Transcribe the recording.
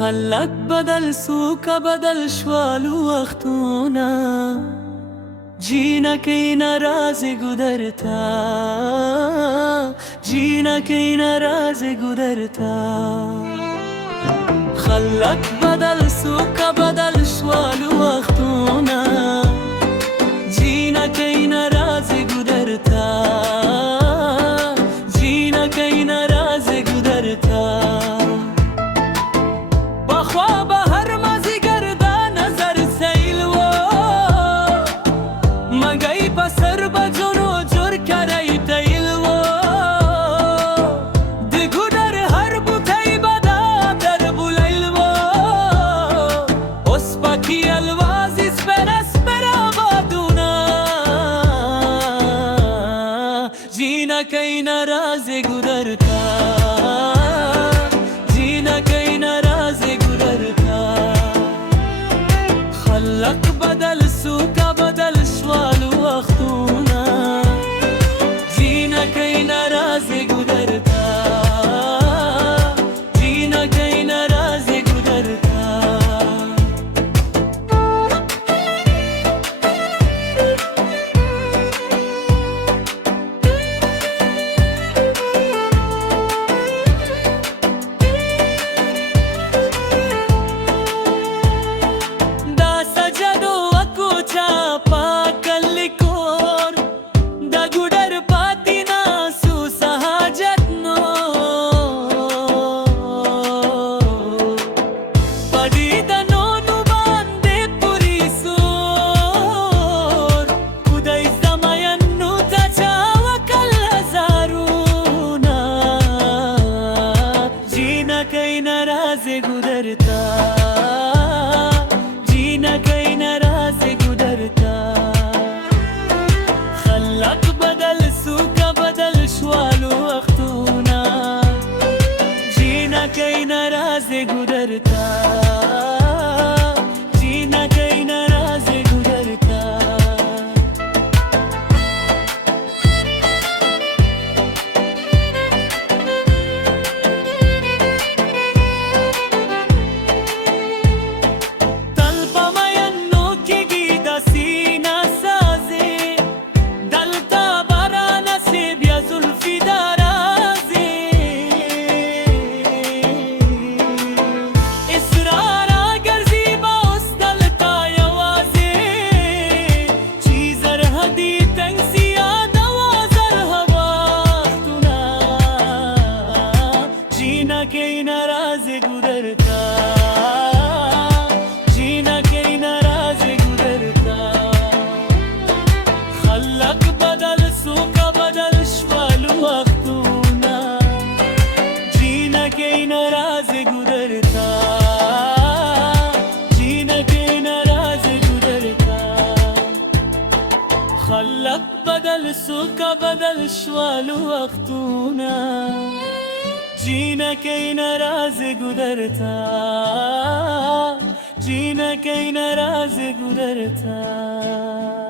خلک بدل سو که بدل شوال وختونه جینکی نراز گذرتا جینکی نراز گذرتا خلک بدل سو که بدل شوال وختونه جینکی نراز گذرتا جینکی نراز گذرتا سر بجنو جور کرای تیلو دیگو در هر بوتی بدا در بولیلو اسپاکی الوازی سپر آبادونا جینا کی نرازی گذرتا جینا کی نرازی گذرتا خلق بدل سوکا بدل شوالو وختونه جینکی نرازی گذرتا جینکی نرازی گذرتا دا سجدو اکوچا پاکلی کور دا گودر پاتینا سو سہاجت نو پڑی دا نونو باندے پوری سور کدای زماین نو تا چاوا کل ہزارونا جینا کئی نرازی گذرتا جینا کئی نرازی گذرتا خلق بدل سوکا بدل شوالو وختونا جینا کئی نرازی گذرتا جینا کئی نرازی گذرتا جینکی نرازی گذرتا جینکی نرازی گذرتا خلق بدل سوکا بدل شوالو وختونا جینکی نرازی گذرتا جینکی نرازی گذرتا خلق بدل سوکا بدل شوالو وختونا جینکی نرازی گذرتا جینکی نرازی گذرتا